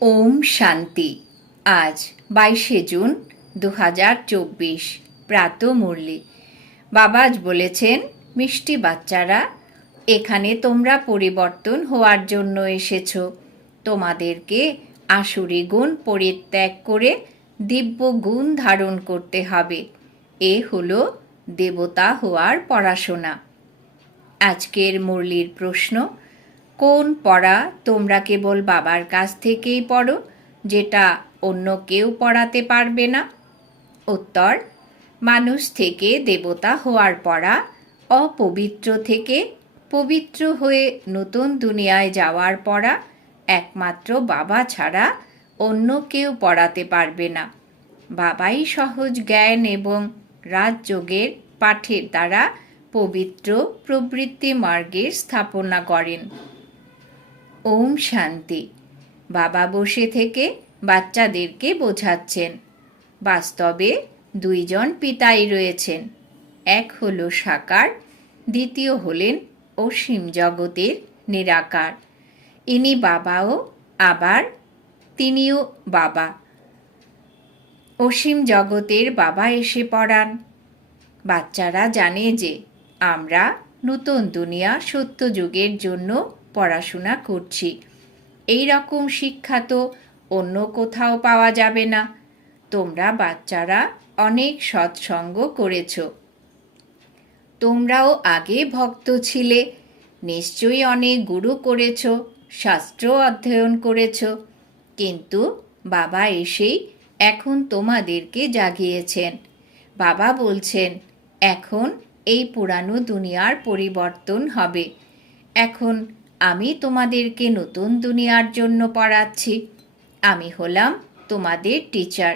ওম শান্তি। আজ বাইশে জুন দু হাজার চব্বিশ, প্রাত মুরলি। বাবা আজ বলেছেন, মিষ্টি বাচ্চারা, এখানে তোমরা পরিবর্তন হওয়ার জন্য এসেছ। তোমাদেরকে আসুরি গুণ পরিত্যাগ করে দিব্য গুণ ধারণ করতে হবে। এ হলো দেবতা হওয়ার পড়াশোনা। আজকের মুরলির প্রশ্ন কোন পড়া তোমরা কেবল বাবার কাছ থেকেই পড়ো, যেটা অন্য কেউ পড়াতে পারবে না? উত্তর, মানুষ থেকে দেবতা হওয়ার পড়া, অপবিত্র থেকে পবিত্র হয়ে নতুন দুনিয়ায় যাওয়ার পড়া, একমাত্র বাবা ছাড়া অন্য কেউ পড়াতে পারবে না। বাবাই সহজ জ্ঞান এবং রাজযোগের পাঠের দ্বারা পবিত্র প্রবৃত্তি মার্গের স্থাপনা করেন। ওম শান্তি। বাবা বসে থেকে বাচ্চাদেরকে বোঝাচ্ছেন। বাস্তবে দুইজন পিতাই রয়েছেন। এক হলো সাকার, দ্বিতীয় হলেন অসীম জগতের নিরাকার। ইনি বাবাও আবার তিনিও বাবা। অসীম জগতের বাবা এসে পড়ান। বাচ্চারা জানে যে আমরা নতুন দুনিয়া সত্য যুগের জন্য পড়াশোনা করছি। এই রকম শিক্ষা তো অন্য কোথাও পাওয়া যাবে না। তোমরা বাচ্চারা অনেক সৎসঙ্গ করেছ। তোমরাও আগে ভক্ত ছিলে, নিশ্চয়ই অনেক গুরু করেছ, শাস্ত্র অধ্যয়ন করেছ। কিন্তু বাবা এসেই এখন তোমাদেরকে জাগিয়েছেন। বাবা বলছেন, এখন এই পুরানো দুনিয়ার পরিবর্তন হবে। এখন আমি তোমাদেরকে নতুন দুনিয়ার জন্য পড়াচ্ছি। আমি হলাম তোমাদের টিচার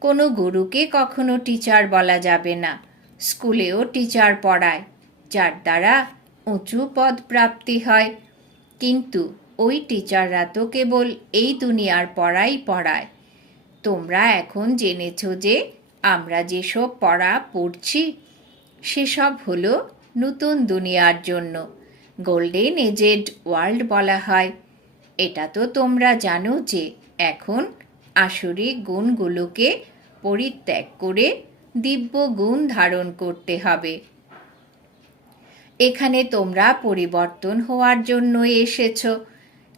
কোনো গুরুকে কখনো টিচার বলা যাবে না। স্কুলেও টিচার পড়ায়, যার দ্বারা উঁচু পদ প্রাপ্তি হয়। কিন্তু ওই টিচাররা তো কেবল এই দুনিয়ার পড়াই পড়ায়। তোমরা এখন জেনেছ যে আমরা যেসব পড়া পড়ছি, সেসব হলো নতুন দুনিয়ার জন্য। গোল্ডেন এজেড ওয়ার্ল্ড বলা হয়। এটা তো তোমরা জানো যে এখন আসরিক গুণগুলোকে পরিত্যাগ করে দিব্য গুণ ধারণ করতে হবে। এখানে তোমরা পরিবর্তন হওয়ার জন্য এসেছ।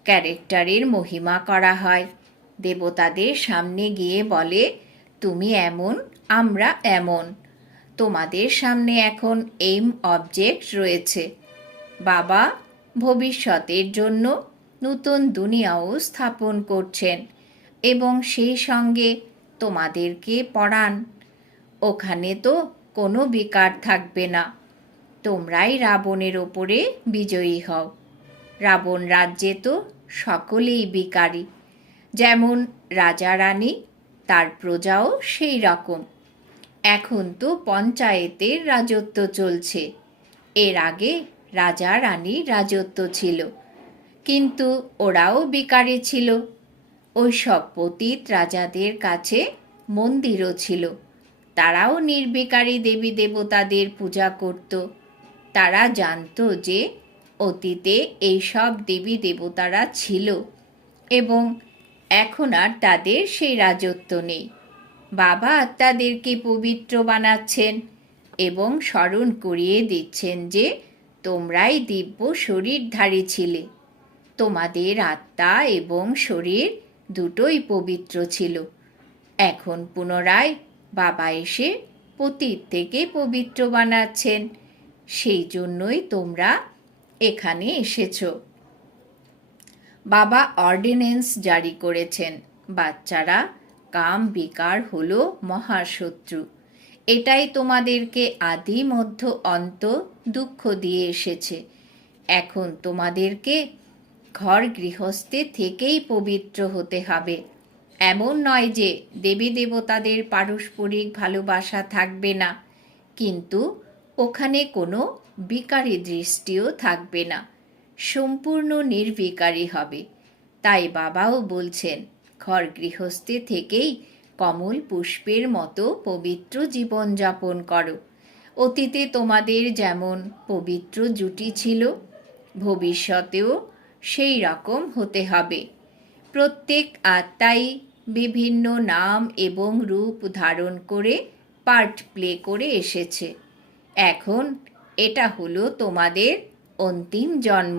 ক্যারেক্টারের মহিমা করা হয়। দেবতাদের সামনে গিয়ে বলে, তুমি এমন, আমরা এমন। তোমাদের সামনে এখন এইম অবজেক্ট রয়েছে। বাবা ভবিষ্যতের জন্য নতুন দুনিয়াও স্থাপন করছেন এবং সেই সঙ্গে তোমাদেরকে পড়ান। ওখানে তো কোনো বিকার থাকবে না। তোমরাই রাবণের ওপরে বিজয়ী হও। রাবণ রাজ্যে তো সকলেই বিকারী। যেমন রাজা রানী, তার প্রজাও সেই রকম। এখন তো পঞ্চায়েতের রাজত্ব চলছে। এর আগে রাজা রানীর রাজত্ব ছিল। কিন্তু ওরাও বিকারে ছিল। ওই সব পতীত রাজাদের কাছে মন্দিরও ছিল। তারাও নির্বিকারী দেবী দেবতাদের পূজা করত। তারা জানতো যে অতীতে এইসব দেবী দেবতারা ছিল এবং এখন আর তাদের সেই রাজত্ব নেই। বাবা তাদেরকে পবিত্র বানাচ্ছেন এবং স্মরণ করিয়ে দিচ্ছেন যে তোমরাই দিব্য শরীরধারী ছিলে। তোমাদের আত্মা এবং শরীর দুটোই পবিত্র ছিল। এখন পুনরায় বাবা এসে পতীত থেকে পবিত্র বানাচ্ছেন। সেই জন্যই তোমরা এখানে এসেছ। বাবা অর্ডিন্যান্স জারি করেছেন। বাচ্চারা কাম বিকার হলো মহাশত্রু। এটাই তোমাদেরকে আদি মধ্য অন্ত দুঃখ দিয়ে এসেছে। এখন তোমাদেরকে ঘর গৃহস্থে থেকেই পবিত্র হতে হবে। এমন নয় যে দেবী দেবতাদের পারস্পরিক ভালোবাসা থাকবে না, কিন্তু ওখানে কোনো বিকারী দৃষ্টিও থাকবে না। সম্পূর্ণ নির্বিকারী হবে। তাই বাবাও বলছেন, ঘর গৃহস্থে থেকেই কমল পুষ্পের মতো পবিত্র জীবনযাপন করো। অতীতে তোমাদের যেমন পবিত্র জুটি ছিল, ভবিষ্যতেও সেই রকম হতে হবে। প্রত্যেক আত্মাই বিভিন্ন নাম এবং রূপ ধারণ করে পার্ট প্লে করে এসেছে। এখন এটা হলো তোমাদের অন্তিম জন্ম।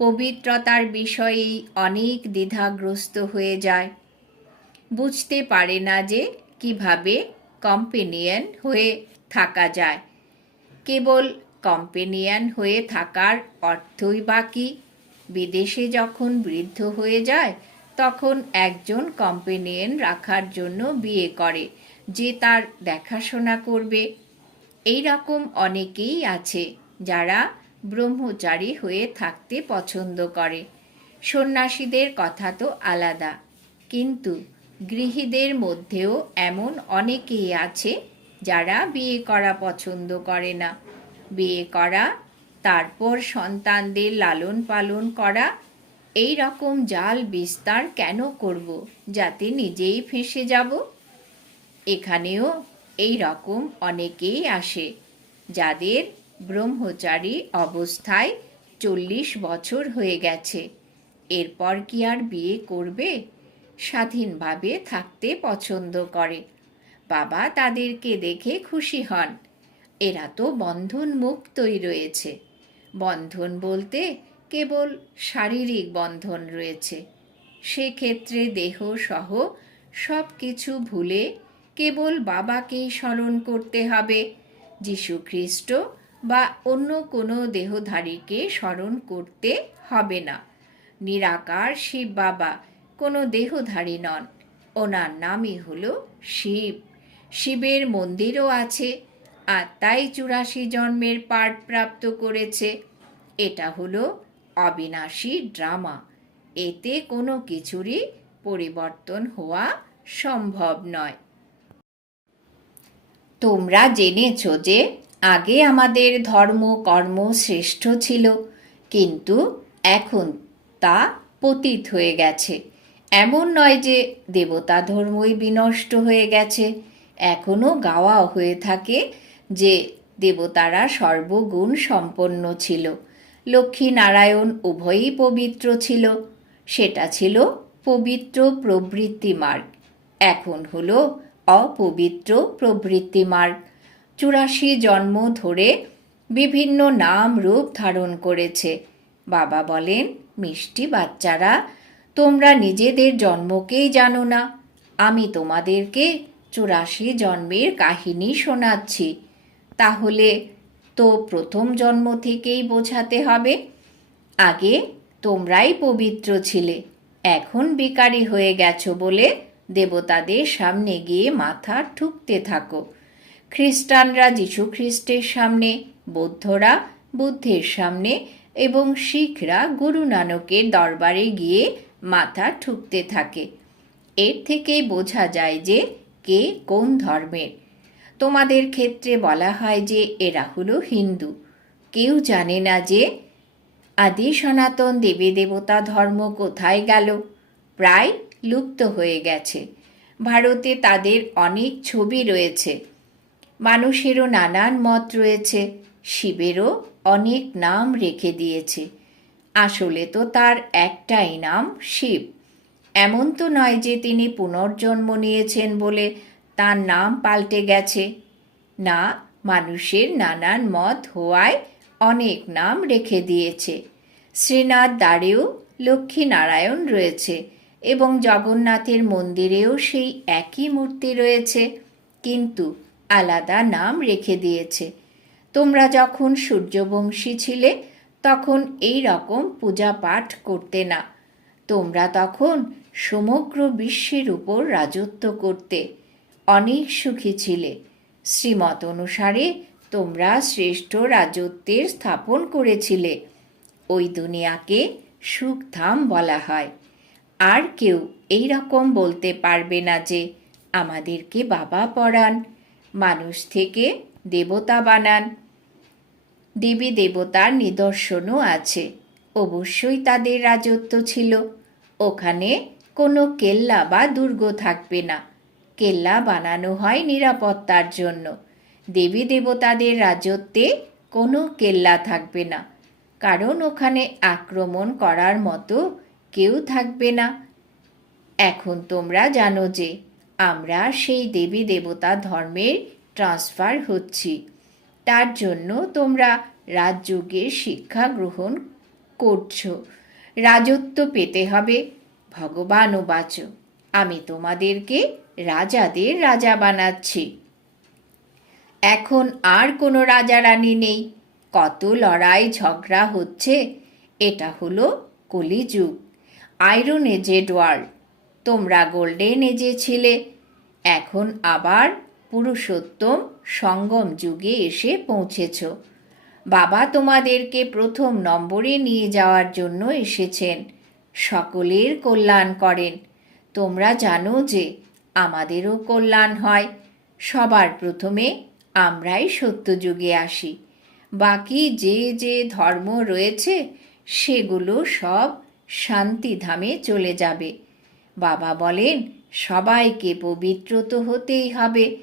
পবিত্রতার বিষয়েই অনেক দ্বিধাগ্রস্ত হয়ে যায়। বুঝতে পারে না যে কীভাবে কম্পেনিয়ন হয়ে থাকা যায়। কেবল কম্পেনিয়ন হয়ে থাকার অর্থই বাকি বিদেশে যখন বৃদ্ধ হয়ে যায়, তখন একজন কম্পেনিয়ন রাখার জন্য বিয়ে করে, যে তার দেখাশোনা করবে। এই রকম অনেকেই আছে যারা ব্রহ্মচারী হয়ে থাকতে পছন্দ করে। সন্ন্যাসীদের কথা তো আলাদা। কিন্তু গৃহীদের মধ্যেও এমন অনেকেই আছে যারা বিয়ে করা পছন্দ করে না। বিয়ে করা, তারপর সন্তানদের লালন পালন করা, এই রকম জাল বিস্তার কেন করব যাতে নিজেই ফেঁসে যাব? এখানেও এই রকম অনেকেই আসে, যাদের ব্রহ্মচারী অবস্থায় চল্লিশ বছর হয়ে গেছে। এরপর কি আর বিয়ে করবে? স্বাধীনভাবে থাকতে পছন্দ করে। বাবা তাদেরকে দেখে খুশি হন। এরা তো বন্ধন মুক্তই রয়েছে। বন্ধন বলতে কেবল শারীরিক বন্ধন রয়েছে। সেক্ষেত্রে দেহ সহ সব কিছু ভুলে কেবল বাবাকেই স্মরণ করতে হবে যীশু খ্রিস্ট বা অন্য কোনো দেহধারীকে স্মরণ করতে হবে না। নিরাকার শিব বাবা কোনো দেহধারী নন। ওনার নামই হল শিব। শিবের মন্দিরও আছে, আর তাই চুরাশি জন্মের পাঠ প্রাপ্ত করেছে। এটা হলো অবিনাশী ড্রামা। এতে কোনো কিছুরই পরিবর্তন হওয়া সম্ভব নয়। তোমরা জেনেছ যে আগে আমাদের ধর্ম, কর্ম শ্রেষ্ঠ ছিল, কিন্তু এখন তা পতিত হয়ে গেছে। এমন নয় যে দেবতা ধর্মই বিনষ্ট হয়ে গেছে এখনও গাওয়া হয়ে থাকে যে দেবতারা সর্বগুণ সম্পন্ন ছিল। লক্ষ্মী নারায়ণ উভয়ই পবিত্র ছিল, সেটা ছিল পবিত্র প্রবৃত্তি মার্গ। এখন হলো অপবিত্র প্রবৃত্তি মার্গ। চুরাশি জন্ম ধরে বিভিন্ন নাম রূপ ধারণ করেছে। বাবা বলেন, মিষ্টি বাচ্চারা তোমরা নিজেদের জন্মকেই জানো না। আমি তোমাদেরকে চুরাশি জন্মের কাহিনী শোনাচ্ছি। তাহলে তো প্রথম জন্ম থেকেই বোঝাতে হবে। আগে তোমরাই পবিত্র ছিলে, এখন বিকারী হয়ে গেছো বলে দেবতাদের সামনে গিয়ে মাথা ঠুকতে থাকো। খ্রিস্টানরা যীশু খ্রিস্টের সামনে, বৌদ্ধরা বুদ্ধের সামনে এবং শিখরা গুরু নানকের দরবারে গিয়ে মাথা ঠুকতে থাকে। এর থেকেই বোঝা যায় যে কে কোন ধর্মের। তোমাদের ক্ষেত্রে বলা হয় যে এরা হলো হিন্দু। কেউ জানে না যে আদি সনাতন দেবী দেবতা ধর্ম কোথায় গেল। প্রায় লুপ্ত হয়ে গেছে। ভারতে তাদের অনেক ছবি রয়েছে। মানুষেরও নানান মত রয়েছে। শিবেরও অনেক নাম রেখে দিয়েছে। আসলে তো তার একটাই নাম শিব। এমন তো নয় যে তিনি পুনর্জন্ম নিয়েছেন বলে তার নাম পাল্টে গেছে। না, মানুষের নানান মত হওয়ায় অনেক নাম রেখে দিয়েছে। শ্রীনাথ দ্বারেও লক্ষ্মীনারায়ণ রয়েছে এবং জগন্নাথের মন্দিরেও সেই একই মূর্তি রয়েছে, কিন্তু আলাদা নাম রেখে দিয়েছে। তোমরা যখন সূর্যবংশী ছিলে তখন এই রকম পূজা পাঠ করতে না। তোমরা তখন সমগ্র বিশ্বের উপর রাজত্ব করতে। অনেক সুখী ছিলে। শ্রীমত অনুসারে তোমরা শ্রেষ্ঠ রাজত্বের স্থাপন করেছিলে। ওই দুনিয়াকে সুখধাম বলা হয়। আর কেউ এই রকম বলতে পারবে না যে, আমাদেরকে বাবা পড়ান, মানুষ থেকে দেবতা বানান দেবী দেবতার নিদর্শনও আছে। অবশ্যই তাদের রাজত্ব ছিল। ওখানে কোনো কেল্লা বা দুর্গ থাকবে না। কেল্লা বানানো হয় নিরাপত্তার জন্য। দেবী দেবতাদের রাজত্বে কোনো কেল্লা থাকবে না। কারণ ওখানে আক্রমণ করার মতো কেউ থাকবে না। এখন তোমরা জানো যে আমরা সেই দেবী দেবতা ধর্মের ট্রান্সফার হচ্ছি। তার জন্য তোমরা রাজযোগের শিক্ষা গ্রহণ করছ। রাজত্ব পেতে হবে। ভগবান ও বাঁচো, আমি তোমাদেরকে রাজাদের রাজা বানাচ্ছি। এখন আর কোনো রাজা রানী নেই। কত লড়াই ঝগড়া হচ্ছে, এটা হলো কলিযুগ। আয়রন এজেড ওয়ার্ল্ড তোমরা গোল্ডেন এজে ছিলে, এখন আবার পুরুষোত্তম সঙ্গম যুগে এসে পৌঁছেছ। বাবা তোমাদেরকে প্রথম নম্বরে নিয়ে যাওয়ার জন্য এসেছেন। সকলের কল্যাণ করেন। তোমরা জানো যে আমাদেরও কল্যাণ হয়। সবার প্রথমে আমরাই সত্যযুগে আসি। বাকি যে যে ধর্ম রয়েছে, সেগুলো সব শান্তিধামে চলে যাবে। বাবা বলেন, সবাইকে পবিত্র তো হতেই হবে।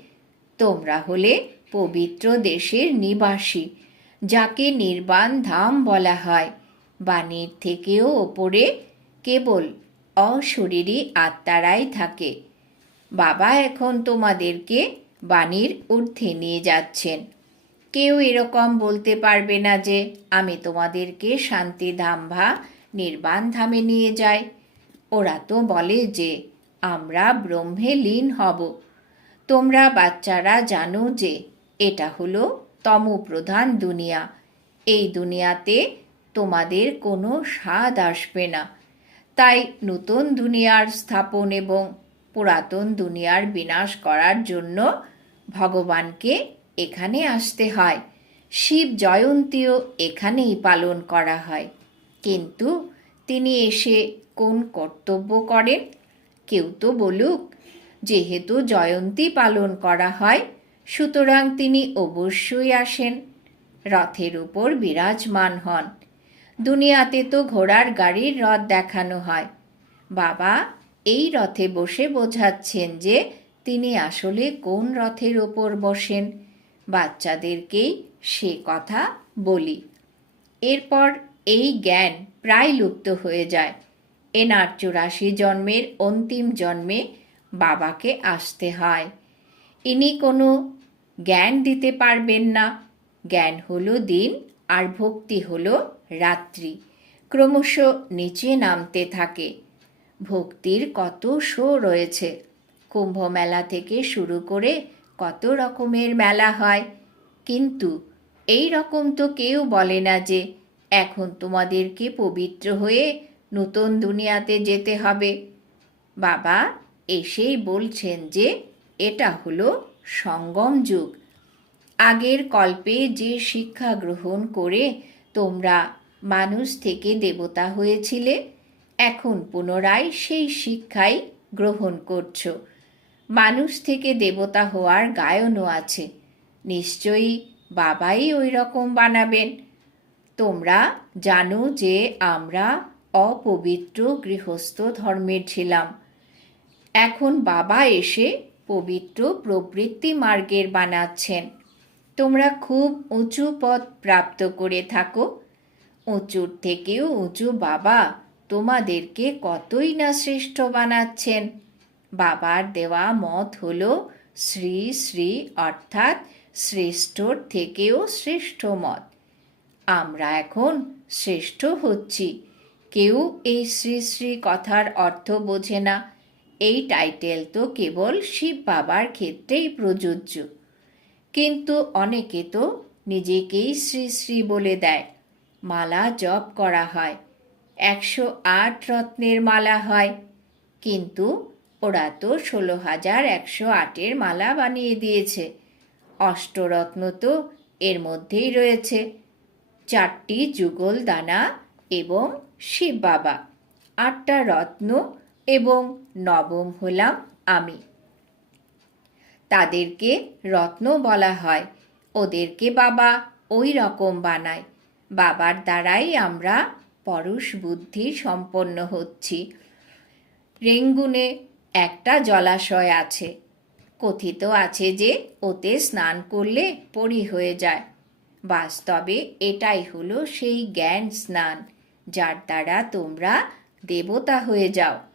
তোমরা হলে পবিত্র দেশের নিবাসী, যাকে নির্বাণ ধাম বলা হয়। বাণীর থেকেও ওপরে কেবল অশরীরী আত্মারাই থাকে। বাবা এখন তোমাদেরকে বাণীর ঊর্ধ্বে নিয়ে যাচ্ছেন। কেউ এরকম বলতে পারবে না যে, আমি তোমাদেরকে শান্তিধাম বা নির্বাণ ধামে নিয়ে যাই। ওরা তো বলে যে, আমরা ব্রহ্মে লীন হব। তোমরা বাচ্চারা জানো যে এটা হলো তমপ্রধান দুনিয়া। এই দুনিয়াতে তোমাদের কোনো স্বাদ আসবে না। তাই নতুন দুনিয়ার স্থাপন এবং পুরাতন দুনিয়ার বিনাশ করার জন্য ভগবানকে এখানে আসতে হয়। শিব জয়ন্তীও এখানেই পালন করা হয়। কিন্তু তিনি এসে কোন কর্তব্য করেন? কেউ তো বলুক যেহেতু জয়ন্তী পালন করা হয়, সুতরাং তিনি অবশ্যই আসেন। রথের উপর বিরাজমান হন। দুনিয়াতে তো ঘোড়ার গাড়ির রথ দেখানো হয়। বাবা, এই রথে বসে বোঝাচ্ছেন যে তিনি আসলে কোন রথের ওপর বসেন। বাচ্চাদেরকেই সে কথা বলি। এরপর এই জ্ঞান প্রায় লুপ্ত হয়ে যায়। এনার চুরাশি জন্মের অন্তিম জন্মে বাবাকে আসতে হয়। ইনি কোনো জ্ঞান দিতে পারবেন না। জ্ঞান হলো দিন আর ভক্তি হলো রাত্রি। ক্রমশ নিচে নামতে থাকে। ভক্তির কত শো রয়েছে। কুম্ভ মেলা থেকে শুরু করে কত রকমের মেলা হয়। কিন্তু এই রকম তো কেউ বলে না যে, এখন তোমাদেরকে পবিত্র হয়ে নতুন দুনিয়াতে যেতে হবে। বাবা এসেই বলছেন যে এটা হলো সঙ্গম যুগ। আগের কল্পে যে শিক্ষা গ্রহণ করে তোমরা মানুষ থেকে দেবতা হয়েছিলে, এখন পুনরায় সেই শিক্ষাই গ্রহণ করছ। মানুষ থেকে দেবতা হওয়ার গায়নও আছে। নিশ্চয়ই বাবাই ওই রকম বানাবেন। তোমরা জানো যে আমরা অপবিত্র গৃহস্থ ধর্মের ছিলাম। এখন বাবা এসে পবিত্র প্রবৃত্তি মার্গের বানাচ্ছেন। তোমরা খুব উঁচু পদ প্রাপ্ত করে থাকো। উঁচুর থেকেও উঁচু বাবা তোমাদেরকে কতই না শ্রেষ্ঠ বানাচ্ছেন। বাবার দেওয়া মত হল শ্রী শ্রী অর্থাৎ শ্রেষ্ঠর থেকেও শ্রেষ্ঠ মত। আমরা এখন শ্রেষ্ঠ হচ্ছি। কেউ এই শ্রী শ্রী কথার অর্থ বোঝে না। এই টাইটেল তো কেবল শিব বাবার ক্ষেত্রেই প্রযোজ্য। কিন্তু অনেকে তো নিজেকেই শ্রী শ্রী বলে দেয়, মালা জপ করা হয়, একশো আট রত্নের মালা হয়। কিন্তু ওরা তো ষোলো হাজার একশো আটের মালা বানিয়ে দিয়েছে, অষ্টরত্ন তো এর মধ্যেই রয়েছে, চারটি যুগল দানা এবং শিব বাবা, আটটা রত্ন এবং নবম হলাম আমি। তাদেরকে রত্ন বলা হয়। ওদেরকে বাবা ওই রকম বানায়। বাবার দ্বারাই আমরা পরশ বুদ্ধি সম্পন্ন হচ্ছি। রেঙ্গুনে একটা জলাশয় আছে। কথিত আছে যে ওতে স্নান করলে পরি হয়ে যায়। বাস্তবে এটাই হলো সেই জ্ঞান স্নান, যার দ্বারা তোমরা দেবতা হয়ে যাও।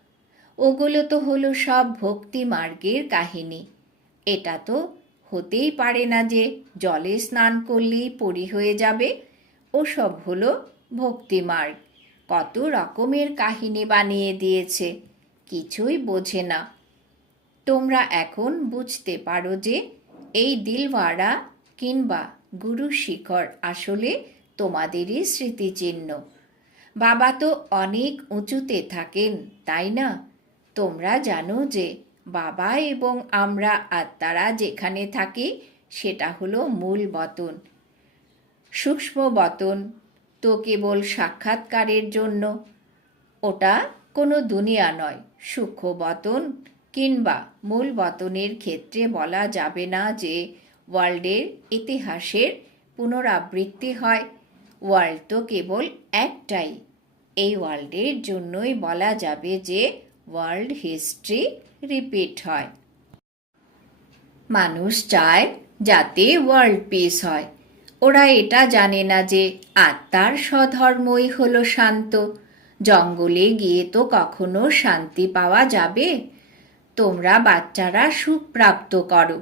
ওগুলো তো হলো সব ভক্তি মার্গের কাহিনী। এটা তো হতেই পারে না যে জলে স্নান করলেই পরি হয়ে যাবে। ওসব হলো ভক্তিমার্গ কত রকমের কাহিনী বানিয়ে দিয়েছে, কিছুই বোঝে না। তোমরা এখন বুঝতে পারো যে এই দিলওয়াড়া কিংবা গুরু শিখর আসলে তোমাদেরই স্মৃতিচিহ্ন। বাবা তো অনেক উঁচুতে থাকেন, তাই না? তোমরা জানো যে বাবা এবং আমরা আত্মারা যেখানে থাকি, সেটা হলো মূল বতন। সূক্ষ্ম বতন তো কেবল সাক্ষাৎকারের জন্য। ওটা কোনো দুনিয়া নয়, সূক্ষ্ম বতন কিংবা মূল বতনের ক্ষেত্রে বলা যাবে না যে ওয়ার্ল্ডের ইতিহাসের পুনরাবৃত্তি হয়। ওয়ার্ল্ড তো কেবল একটাই। এই ওয়ার্ল্ডের জন্যই বলা যাবে যে ওয়ার্ল্ড হিস্ট্রি রিপিট হয়। মানুষ চায় যাতে ওয়ার্ল্ড পিস হয়। ওরা এটা জানে না যে আত্মার স্বধর্মই হলো শান্ত। জঙ্গলে গিয়ে তো কখনো শান্তি পাওয়া যাবে। তোমরা বাচ্চারা সুখ প্রাপ্ত করো,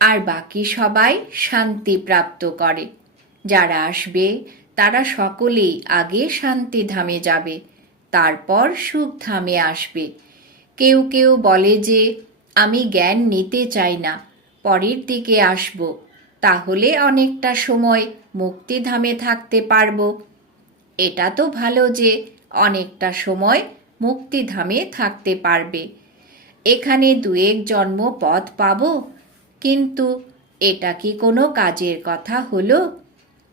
আর বাকি সবাই শান্তি প্রাপ্ত করে। যারা আসবে, তারা সকলেই আগে শান্তি ধামে যাবে, তারপর সুখ ধামে আসবে। কেউ কেউ বলে যে, আমি জ্ঞান নিতে চাই না, পরের দিকে আসব। তাহলে অনেকটা সময় মুক্তিধামে থাকতে পারব। এটা তো ভালো যে, অনেকটা সময় মুক্তিধামে থাকতে পারবে। এখানে দু এক জন্ম পথ পাব, কিন্তু এটা কি কোনো কাজের কথা হলো?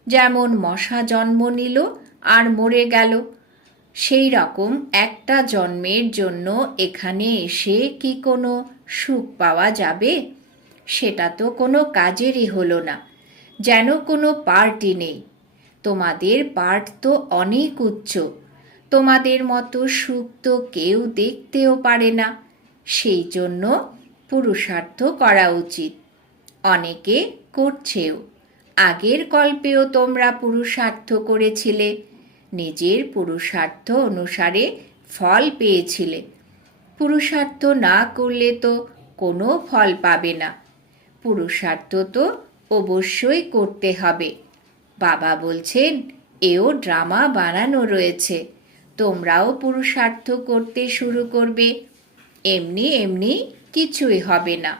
যেমন মশা জন্ম নিল আর মরে গেল। সেই রকম একটা জন্মের জন্য এখানে এসে কি কোনো সুখ পাওয়া যাবে? সেটা তো কোনো কাজেরই হলো না। যেন কোনো পার্টি নেই। তোমাদের পার্ট তো অনেক উচ্চ। তোমাদের মতো সুখ তো কেউ দেখতেও পারে না। সেই জন্য পুরুষার্থ করা উচিত। অনেকে করছেও। আগের কল্পেও তোমরা পুরুষার্থ করেছিলে। নিজের পুরুষার্থ অনুসারে ফল পেয়েছিলে। পুরুষার্থ না করলে তো কোনো ফল পাবে না। পুরুষার্থ তো অবশ্যই করতে হবে। বাবা বলছেন, এও ড্রামা বানানো রয়েছে। তোমরাও পুরুষার্থ করতে শুরু করবে। এমনি এমনি কিছুই হবে না।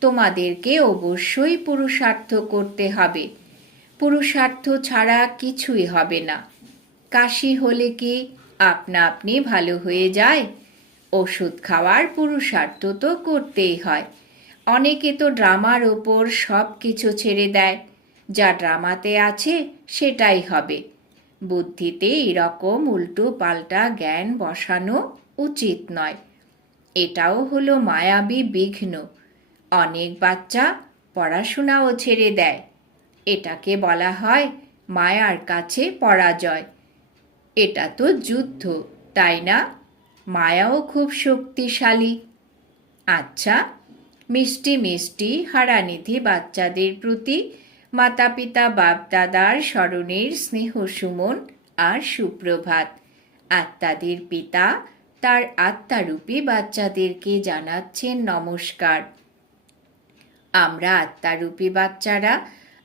তোমাদেরকে অবশ্যই পুরুষার্থ করতে হবে। পুরুষার্থ ছাড়া কিছুই হবে না। কাশি হলে কি আপনা আপনি ভালো হয়ে যায়? ওষুধ খাওয়ার পুরুষার্থ তো করতেই হয়। অনেকে তো ড্রামার ওপর সব কিছু ছেড়ে দেয়। যা ড্রামাতে আছে, সেটাই হবে। বুদ্ধিতে এরকম উল্টো পাল্টা জ্ঞান বসানো উচিত নয়। এটাও হলো মায়াবী বিঘ্ন। অনেক বাচ্চা পড়াশোনাও ছেড়ে দেয়। এটাকে বলা হয় মায়ার কাছে পরাজয়। এটা তো যুদ্ধ, তাই না? মায়াও খুব শক্তিশালী। আচ্ছা মিষ্টি মিষ্টি হারানিধি বাচ্চাদের প্রতি মাতা পিতা বাপ দাদার স্মরণের স্নেহ সুমন আর সুপ্রভাত। আত্মাদের পিতা তার আত্মারূপী বাচ্চাদেরকে জানাচ্ছেন নমস্কার। আমরা আত্মারূপী বাচ্চারা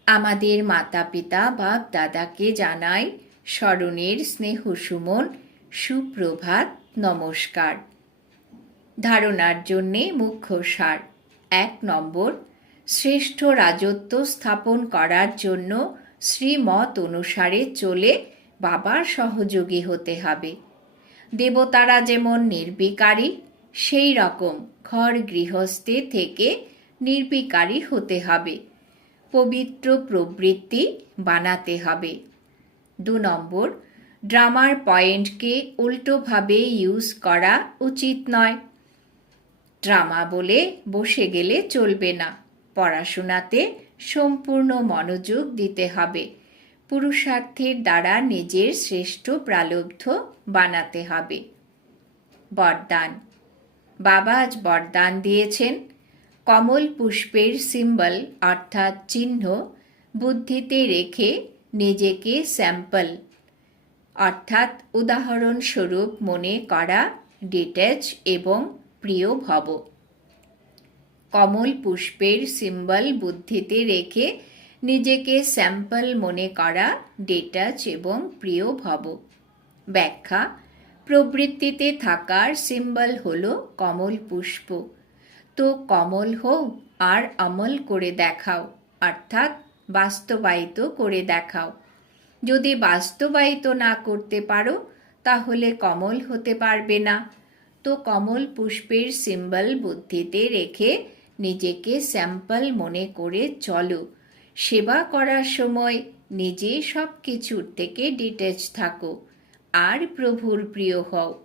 আমাদের মাতা পিতা বাপ দাদাকে জানাই স্মরণের স্নেহ সুমন, সুপ্রভাত, নমস্কার। ধারণার জন্যে মুখ্য সার। এক নম্বর, শ্রেষ্ঠ রাজত্ব স্থাপন করার জন্য শ্রীমত অনুসারে চলে বাবার সহযোগী হতে হবে। দেবতারা যেমন নির্বিকারী, সেই রকম ঘর গৃহস্থে থেকে নির্বিকারী হতে হবে। পবিত্র প্রবৃত্তি বানাতে হবে। দু নম্বর, ড্রামার পয়েন্টকে উল্টোভাবে ইউজ করা উচিত নয়। ড্রামা বলে বসে গেলে চলবে না। পড়াশোনাতে সম্পূর্ণ মনোযোগ দিতে হবে। পুরুষার্থের দ্বারা নিজের শ্রেষ্ঠ প্রালব্ধ বানাতে হবে। বরদান। বাবা আজ বরদান দিয়েছেন। কমল পুষ্পের সিম্বল অর্থাৎ চিহ্ন বুদ্ধিতে রেখে নিজেকে স্যাম্পল। অর্থাৎ উদাহরণস্বরূপ মনে করা ডিট্যাচ এবং প্রিয় ভব। কমল পুষ্পের সিম্বল বুদ্ধিতে রেখে নিজেকে স্যাম্পল মনে করা, ডেটাচ এবং প্রিয় ভব। ব্যাখ্যা, প্রবৃত্তিতে থাকার সিম্বল হল কমল পুষ্প। তো কমল হোক আর আমল করে দেখাও, অর্থাৎ বাস্তবায়িত করে দেখাও। যদি বাস্তবায়িত না করতে পারো, তাহলে কমল হতে পারবে না। তো কমল পুষ্পের সিম্বল বুদ্ধিতে রেখে নিজেকে স্যাম্পল মনে করে চলো। সেবা করার সময় নিজে সব কিছুর থেকে ডিটেচ থাকো। আর প্রভুর প্রিয় হও।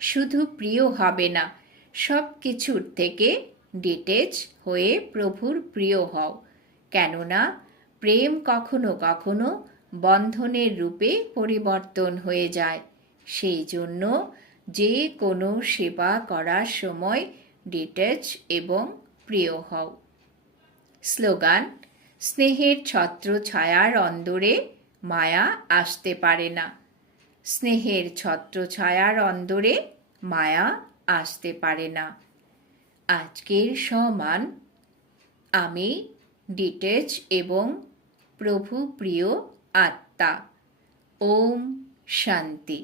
শুধু প্রিয় হবে না সব কিছুর থেকে ডিটেচ হয়ে প্রভুর প্রিয় হও। কেননা প্রেম কখনো কখনো বন্ধনের রূপে পরিবর্তন হয়ে যায়। সেই জন্য যে কোনো সেবা করার সময় ডিটেচ এবং প্রিয় হও। স্লোগান, স্নেহের ছত্র ছায়ার অন্দরে মায়া আসতে পারে না। স্নেহের ছত্র ছায়ার অন্দরে মায়া আসতে পারে না। আজকের সমান, আমি ডিটেচ এবং প্রভু প্রিয় আত্মা। ওম শান্তি।